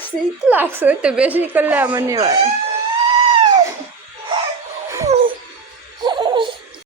লাগছে একটু লাগছে ওই তো বেশি করলে আমার নেওয়ার